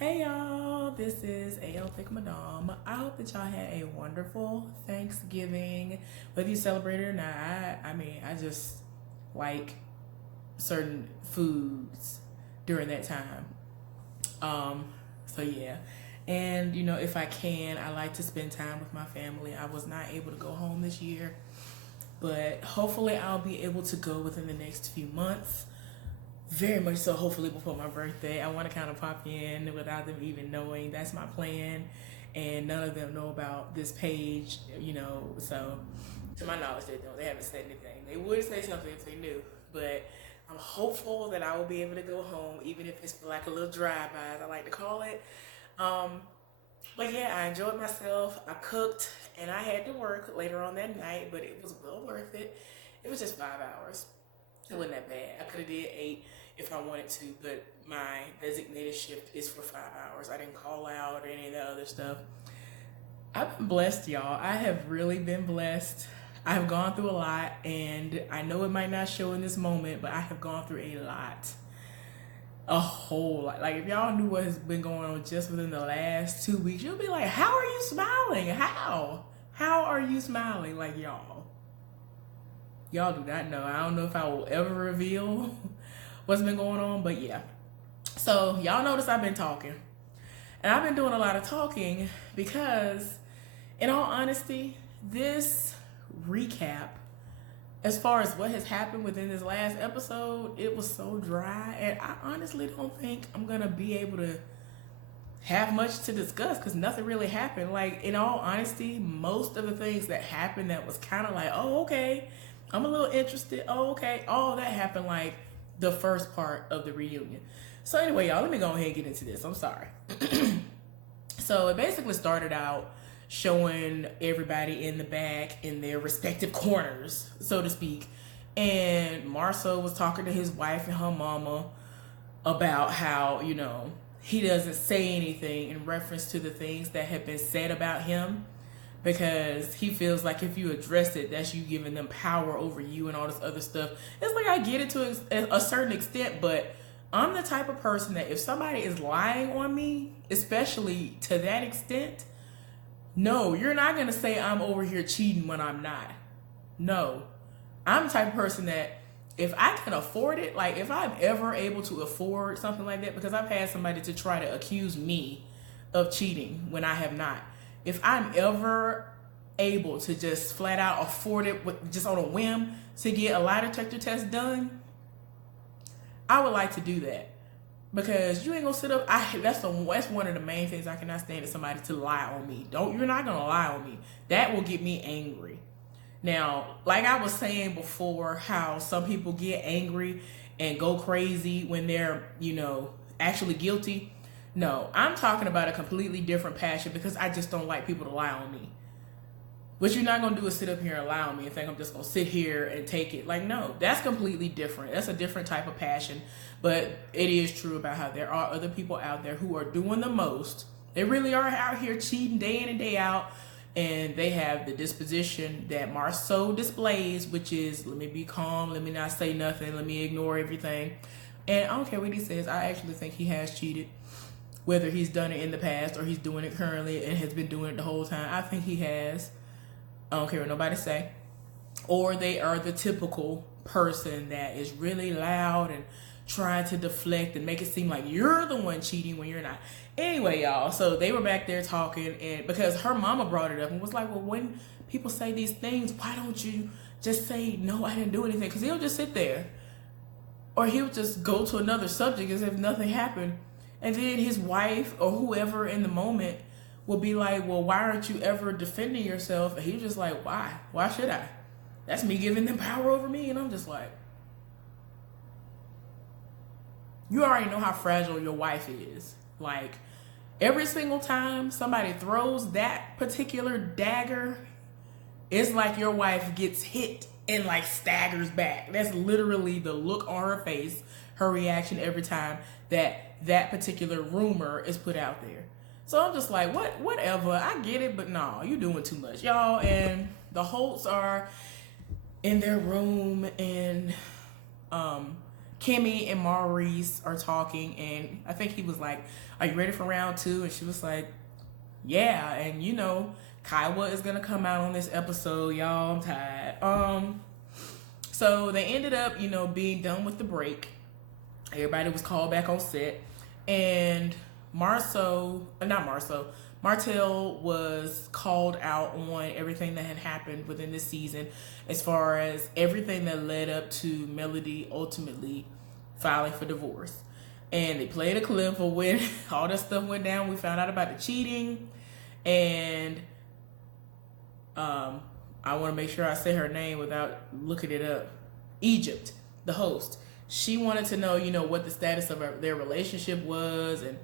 Hey y'all, this is AL Thick Madame. I hope that y'all had a wonderful Thanksgiving. Whether you celebrate it or not, I just like certain foods during that time. Um, so yeah. And if I can, I like to spend time with my family. I was not able to go home this year, but hopefully I'll be able to go within the next few months. Very much so, hopefully before my birthday. I want to kind of pop in without them even knowing. That's my plan. And none of them know about this page. So, to my knowledge, they don't. They haven't said anything. They would say something if they knew. But I'm hopeful that I will be able to go home, even if it's for like a little drive-by, as I like to call it. Um, but yeah, I enjoyed myself. I cooked, and I had to work later on that night, but it was well worth it. It was just 5 hours. It wasn't that bad. I could have did 8 if I wanted to, but my designated shift is for 5 hours. I didn't call out or any of that other stuff. I've been blessed, y'all. I have really been blessed. I have gone through a lot, and I know it might not show in this moment, but I have gone through a lot. A whole lot. Like, if y'all knew what has been going on just within the last 2 weeks, you'll be like, how are you smiling? How? How are you smiling? Like, y'all do not know. I don't know if I will ever reveal what's been going on, but yeah. So y'all notice I've been talking. And I've been doing a lot of talking because, in all honesty, this recap, as far as what has happened within this last episode, it was so dry. And I honestly don't think I'm going to be able to have much to discuss because nothing really happened. Like, in all honesty, most of the things that happened that was kind of like, oh, okay, I'm a little interested. Oh, okay. All that happened like the first part of the reunion. So anyway, y'all, let me go ahead and get into this. I'm sorry. So it basically started out showing everybody in the back in their respective corners, so to speak. And Marcel was talking to his wife and her mama about how, he doesn't say anything in reference to the things that have been said about him because he feels like if you address it, that's you giving them power over you and all this other stuff. It's like I get it to a certain extent, but I'm the type of person that if somebody is lying on me, especially to that extent, no, you're not going to say I'm over here cheating when I'm not. No. I'm the type of person that if I can afford it, like if I'm ever able to afford something like that, because I've had somebody to try to accuse me of cheating when I have not. If I'm ever able to just flat out afford it just on a whim to get a lie detector test done, I would like to do that. Because you ain't gonna sit up. That's one of the main things I cannot stand is somebody to lie on me. You're not gonna lie on me. That will get me angry. Now, like I was saying before, how some people get angry and go crazy when they're, actually guilty. No, I'm talking about a completely different passion because I just don't like people to lie on me. What you're not gonna do is sit up here and lie on me and think I'm just gonna sit here and take it. Like, no, that's completely different. That's a different type of passion. But it is true about how there are other people out there who are doing the most. They really are out here cheating day in and day out. And they have the disposition that Marceau displays, which is, let me be calm, let me not say nothing, let me ignore everything. And I don't care what he says, I actually think he has cheated. Whether he's done it in the past or he's doing it currently and has been doing it the whole time, I think he has. I don't care what nobody say. Or they are the typical person that is really loud and trying to deflect and make it seem like you're the one cheating when you're not. Anyway, y'all, so they were back there talking, and because her mama brought it up and was like, well, when people say these things, why don't you just say, no, I didn't do anything? Because he'll just sit there. Or he'll just go to another subject as if nothing happened. And then his wife or whoever in the moment will be like, well, why aren't you ever defending yourself? And he's just like, why? Why should I? That's me giving them power over me. And I'm just like, you already know how fragile your wife is. Like, every single time somebody throws that particular dagger, it's like your wife gets hit and like staggers back. That's literally the look on her face, her reaction every time that particular rumor is put out there. So I'm just like, whatever. I get it, but no, you're doing too much, y'all. And the Holts are in their room, and Kimmy and Maurice are talking, and I think he was like, "Are you ready for round 2?" And she was like, "Yeah." And you know, Kiowa is gonna come out on this episode, y'all. I'm tired. So they ended up, you know, being done with the break. Everybody was called back on set, and Martell was called out on everything that had happened within this season, as far as everything that led up to Melody ultimately filing for divorce. And they played a clip of when all that stuff went down. We found out about the cheating, and I want to make sure I say her name without looking it up. Egypt, the host. She wanted to know, you know, what the status of their relationship was, and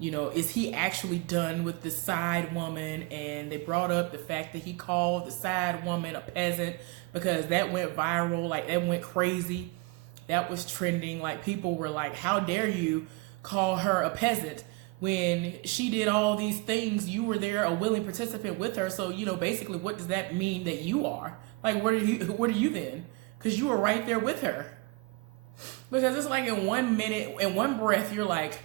you know, is he actually done with the side woman? And they brought up the fact that he called the side woman a peasant, because that went viral, like that went crazy. That was trending. Like people were like, how dare you call her a peasant when she did all these things? You were there, a willing participant with her. So, you know, basically what does that mean that you are? Like, what are you then? Because you were right there with her. Because it's like in 1 minute, in one breath, you're like,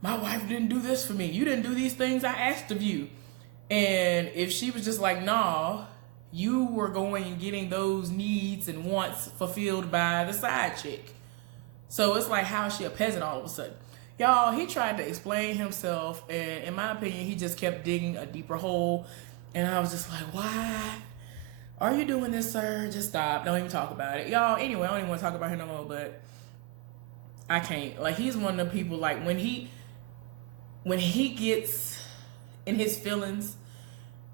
my wife didn't do this for me. You didn't do these things I asked of you. And if she was just like, nah, you were going and getting those needs and wants fulfilled by the side chick. So it's like, how is she a peasant all of a sudden? Y'all, he tried to explain himself, and in my opinion, he just kept digging a deeper hole. And I was just like, why are you doing this, sir? Just stop. Don't even talk about it. Y'all, anyway, I don't even want to talk about him no more, but I can't. Like, he's one of the people, like, when he gets in his feelings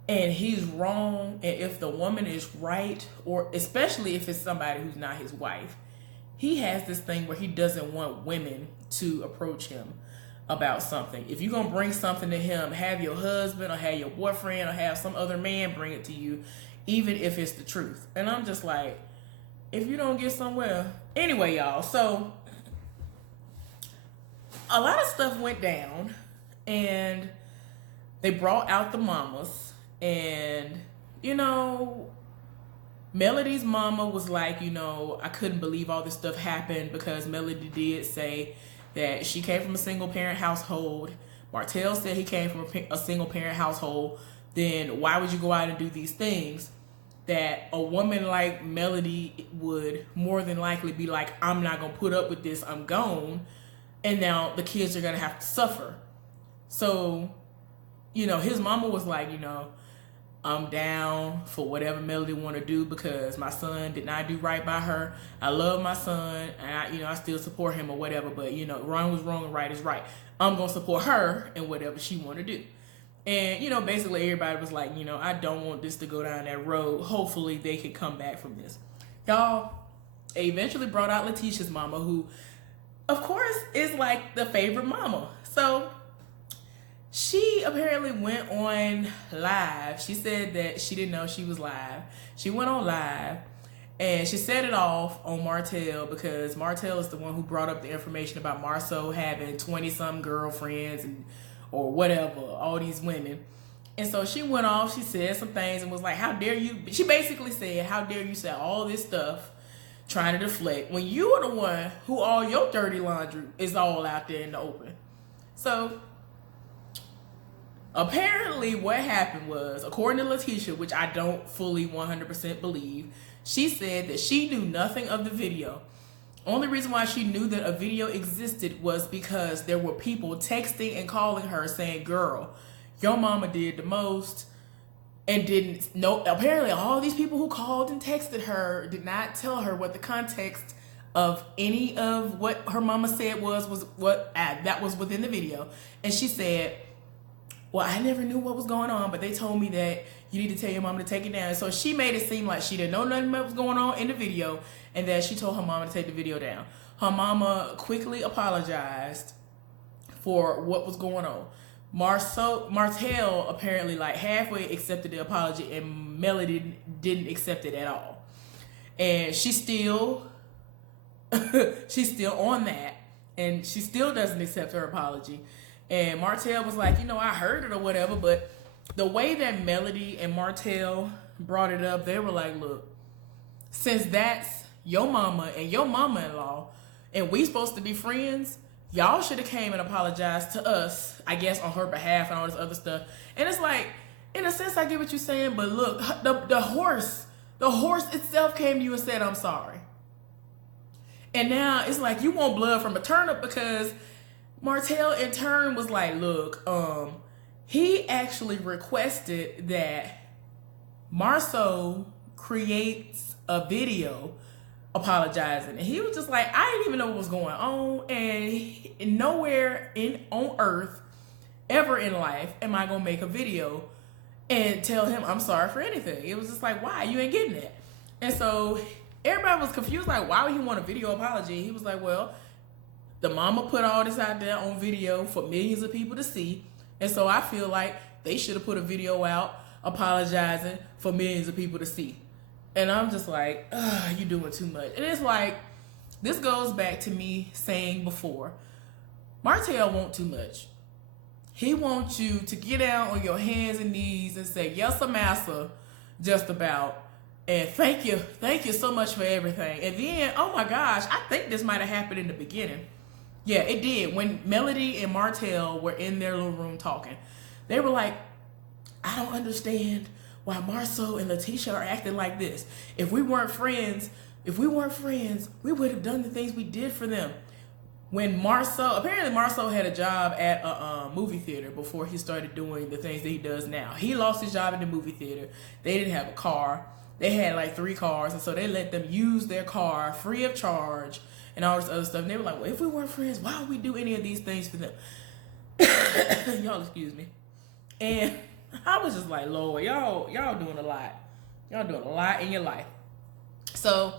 and he's wrong, and if the woman is right, or especially if it's somebody who's not his wife, he has this thing where he doesn't want women to approach him about something. If you're going to bring something to him, have your husband or have your boyfriend or have some other man bring it to you, even if it's the truth. And I'm just like, if you don't get somewhere. Anyway, y'all, so a lot of stuff went down, and they brought out the mamas, and, you know, Melody's mama was like, you know, I couldn't believe all this stuff happened, because Melody did say that she came from a single parent household. Martell said he came from a single parent household. Then why would you go out and do these things that a woman like Melody would more than likely be like, I'm not going to put up with this, I'm gone. And now the kids are going to have to suffer. So, you know, his mama was like, you know, I'm down for whatever Melody want to do, because my son did not do right by her. I love my son, and I still support him or whatever, but, you know, wrong was wrong and right is right. I'm going to support her in whatever she want to do. And, you know, basically everybody was like, you know, I don't want this to go down that road. Hopefully they can come back from this. Y'all, they eventually brought out Letitia's mama, who, of course, is like the favorite mama. So she apparently went on live. She said that she didn't know she was live. She went on live, and she set it off on Martell, because Martell is the one who brought up the information about Marceau having 20-some girlfriends or whatever, all these women. And so she went off, she said some things and was like, how dare you? She basically said, how dare you say all this stuff trying to deflect when you are the one who all your dirty laundry is all out there in the open. So apparently what happened was, according to Letitia, which I don't fully 100% believe, she said that she knew nothing of the video. Only reason why she knew that a video existed was because there were people texting and calling her saying, girl, your mama did the most, and didn't know. Apparently all these people who called and texted her did not tell her what the context of any of what her mama said was what that was within the video. And she said, well, I never knew what was going on, but they told me that you need to tell your mama to take it down. So she made it seem like she didn't know nothing what was going on in the video, and that she told her mama to take the video down. Her mama quickly apologized for what was going on. Martell apparently like halfway accepted the apology, and Melody didn't accept it at all. And she's still on that, and she still doesn't accept her apology. And Martell was like, you know, I heard it or whatever, but the way that Melody and Martell brought it up, they were like, look, since that's your mama and your mama-in-law, and we supposed to be friends, y'all should have came and apologized to us, I guess, on her behalf and all this other stuff. And it's like, in a sense, I get what you're saying, but look, the horse itself came to you and said, I'm sorry. And now it's like you want blood from a turnip, because Martell in turn was like, look, he actually requested that Marceau creates a video apologizing, and he was just like, I didn't even know what was going on, and nowhere on earth ever in life am I gonna make a video and tell him I'm sorry for anything. It was just like, why? You ain't getting it. And so everybody was confused, like, why would he want a video apology? He was like, well, the mama put all this out there on video for millions of people to see, and so I feel like they should have put a video out apologizing for millions of people to see. And I'm just like, you doing too much. And it's like, this goes back to me saying before, Martell want too much. He wants you to get down on your hands and knees and say, yes, massa, just about, and thank you so much for everything. And then, oh my gosh, I think this might have happened in the beginning. Yeah, it did. When Melody and Martell were in their little room talking, they were like, I don't understand why Marceau and Letitia are acting like this. If we weren't friends, we would have done the things we did for them. When apparently Marceau had a job at a movie theater before he started doing the things that he does now. He lost his job in the movie theater. They didn't have a car. They had like 3 cars, and so they let them use their car free of charge and all this other stuff. And they were like, well, if we weren't friends, why would we do any of these things for them? Y'all excuse me. And I was just like, Lord, y'all doing a lot. Y'all doing a lot in your life. So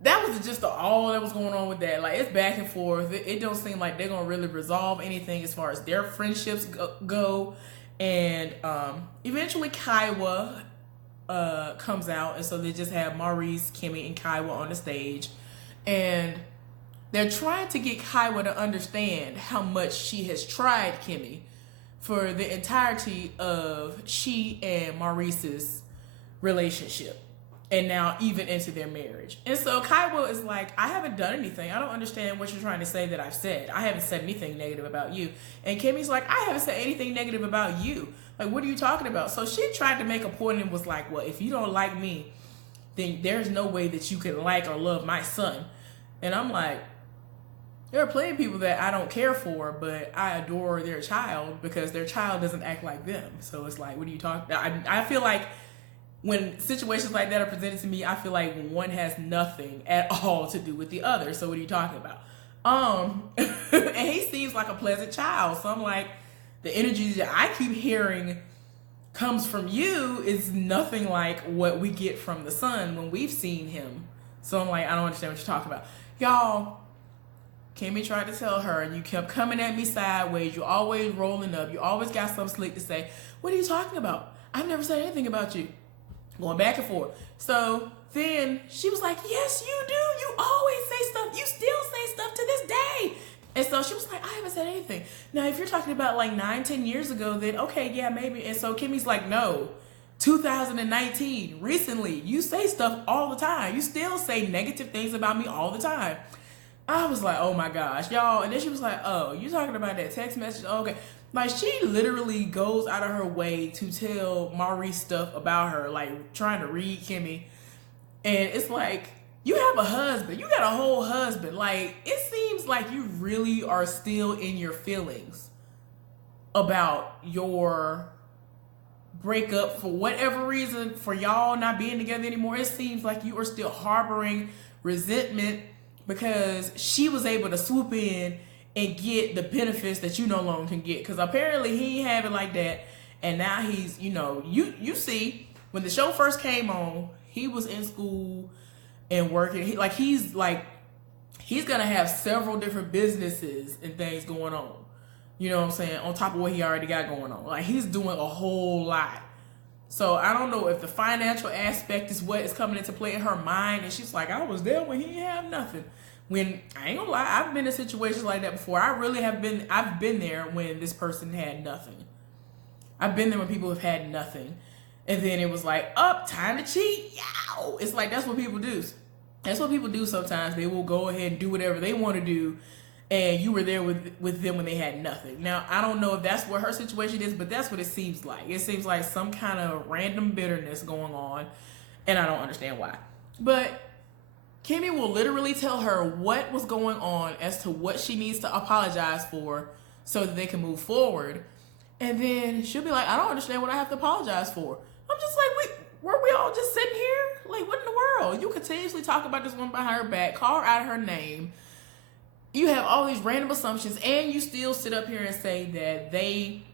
that was just all that was going on with that. Like, it's back and forth. It don't seem like they're gonna really resolve anything as far as their friendships go. And eventually Kaiwa comes out, and so they just have Maurice, Kimmy, and Kaiwa on the stage, and they're trying to get Kaiwa to understand how much she has tried Kimmy for the entirety of she and Maurice's relationship, and now even into their marriage. And so Kaiwa is like, I haven't done anything. I don't understand what you're trying to say that I've said. I haven't said anything negative about you. And Kimmy's like, I haven't said anything negative about you. Like, what are you talking about? So she tried to make a point and was like, well, if you don't like me, then there's no way that you can like or love my son. And I'm like, there are plenty of people that I don't care for, but I adore their child because their child doesn't act like them. So it's like, what are you talking about? I feel like when situations like that are presented to me, I feel like one has nothing at all to do with the other. So what are you talking about? And he seems like a pleasant child. So I'm like, the energy that I keep hearing comes from you is nothing like what we get from the son when we've seen him. So I'm like, I don't understand what you're talking about. Y'all, Kimmy tried to tell her, and you kept coming at me sideways. You always rolling up. You always got something slick to say. What are you talking about? I've never said anything about you. Going back and forth. So then she was like, yes, you do. You always say stuff. You still say stuff to this day. And so she was like, I haven't said anything. Now, if you're talking about like 9-10 years ago, then okay, yeah, maybe. And so Kimmy's like, no, 2019, recently, you say stuff all the time. You still say negative things about me all the time. I was like, oh my gosh, y'all. And then she was like, oh, you talking about that text message? Okay. Like, she literally goes out of her way to tell Maurice stuff about her, like trying to read Kimmy. And it's like, you have a husband. You got a whole husband. Like, it seems like you really are still in your feelings about your breakup for whatever reason, for y'all not being together anymore. It seems like you are still harboring resentment because she was able to swoop in and get the benefits that you no longer can get. Because apparently he ain't have it like that. And now he's, you know, you see, when the show first came on, he was in school and working. He's going to have several different businesses and things going on. You know what I'm saying? On top of what he already got going on. Like, he's doing a whole lot. So I don't know if the financial aspect is what is coming into play in her mind. And she's like, I was there when he didn't have nothing. When, I ain't gonna lie, I've been in situations like that before. I've been there when this person had nothing. I've been there when people have had nothing. And then it was like, time to cheat. Yow! It's like, that's what people do. That's what people do sometimes. They will go ahead and do whatever they want to do, and you were there with them when they had nothing. Now, I don't know if that's what her situation is, but that's what it seems like. It seems like some kind of random bitterness going on, and I don't understand why. But Kimmy will literally tell her what was going on as to what she needs to apologize for so that they can move forward. And then she'll be like, I don't understand what I have to apologize for. I'm just like, were we all just sitting here? Like, what in the world? You continuously talk about this one behind her back, call her out of her name. You have all these random assumptions, and you still sit up here and say that they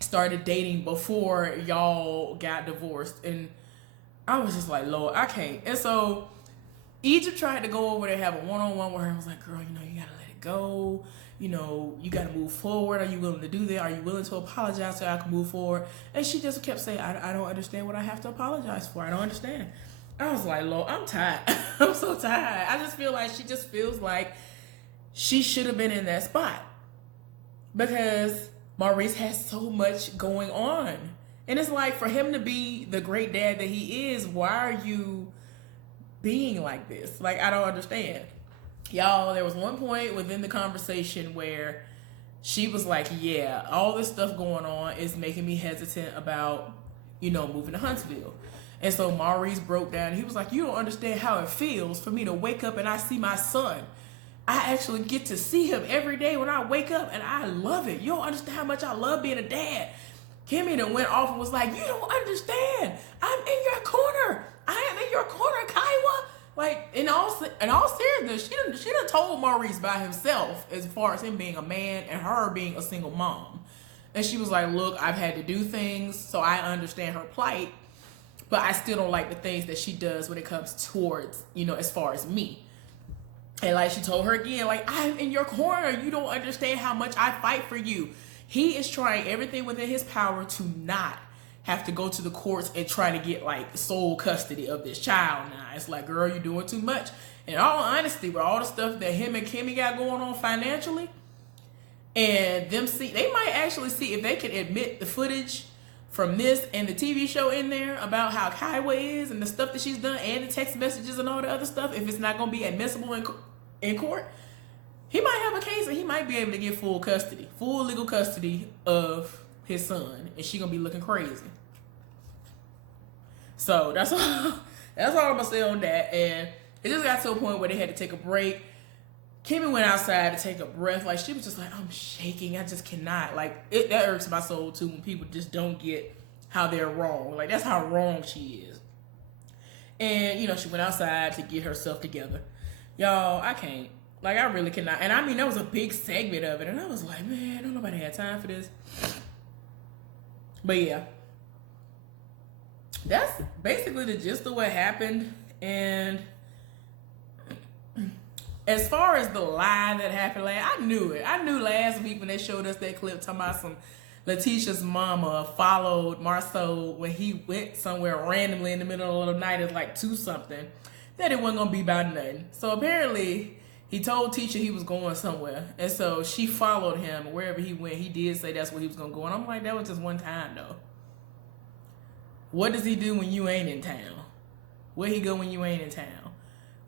started dating before y'all got divorced. And I was just like, Lord, I can't. And so Egypt tried to go over there, have a one-on-one with her. I was like, girl, you gotta let it go. You gotta move forward. Are you willing to do that? Are you willing to apologize so I can move forward? And she just kept saying, I don't understand what I have to apologize for. I don't understand. I was like, Lord, I'm tired. I'm so tired. I just feel like she just feels like she should have been in that spot because Maurice has so much going on. And it's like, for him to be the great dad that he is, why are you being like this? Like, I don't understand. Y'all, there was one point within the conversation where she was like, yeah, all this stuff going on is making me hesitant about, moving to Huntsville. And so Maurice broke down. He was like, you don't understand how it feels for me to wake up and I see my son. I actually get to see him every day when I wake up, and I love it. You don't understand how much I love being a dad. Kimmy then went off and was like, you don't understand. I'm in your corner. I am in your corner, Kaiwa. Like, in all seriousness, she done told Maurice by himself as far as him being a man and her being a single mom. And she was like, look, I've had to do things, so I understand her plight, but I still don't like the things that she does when it comes towards, as far as me. And like she told her again, like, I'm in your corner. You don't understand how much I fight for you. He is trying everything within his power to not have to go to the courts and try to get like sole custody of this child now. It's like, girl, you're doing too much. In all honesty, with all the stuff that him and Kimmy got going on financially, and they might actually see if they can admit the footage from this and the TV show in there about how Kaiwa is and the stuff that she's done and the text messages and all the other stuff, if it's not going to be admissible in court, he might have a case and he might be able to get full legal custody of his son, and she going to be looking crazy. So that's all I'm going to say on that. And it just got to a point where they had to take a break. Kimmy went outside to take a breath. Like, she was just like, I'm shaking. I just cannot. Like, that irks my soul, too, when people just don't get how they're wrong. Like, that's how wrong she is. And, she went outside to get herself together. Y'all, I can't. Like, I really cannot. And, I mean, that was a big segment of it. And I was like, man, don't nobody have time for this. But, yeah. That's basically the gist of what happened. And as far as the lie that happened, like, I knew it. I knew last week when they showed us that clip talking about some Letitia's mama followed Marceau when he went somewhere randomly in the middle of the night at like 2-something, that it wasn't going to be about nothing. So apparently he told Tisha he was going somewhere. And so she followed him wherever he went. He did say that's where he was going to go. And I'm like, that was just one time though. What does he do when you ain't in town? Where he go when you ain't in town?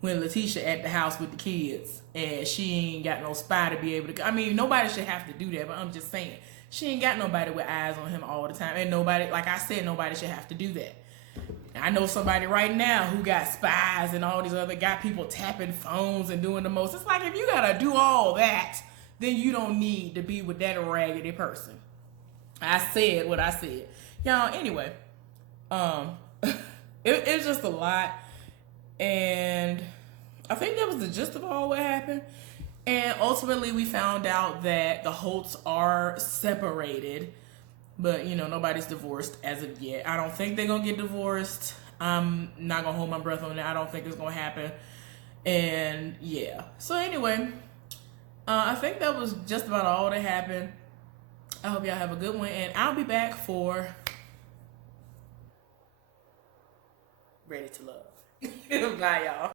When Letitia at the house with the kids and she ain't got no spy to be able to, I mean, nobody should have to do that, but I'm just saying, she ain't got nobody with eyes on him all the time. And nobody, like I said, nobody should have to do that. I know somebody right now who got spies and all these other, got people tapping phones and doing the most. It's like, if you gotta do all that, then you don't need to be with that raggedy person. I said what I said. Y'all, anyway, it's just a lot. And I think that was the gist of all what happened. And ultimately we found out that the Holts are separated. But, nobody's divorced as of yet. I don't think they're going to get divorced. I'm not going to hold my breath on that. I don't think it's going to happen. And, yeah. So, anyway, I think that was just about all that happened. I hope y'all have a good one. And I'll be back for Ready to Love. Bye, y'all.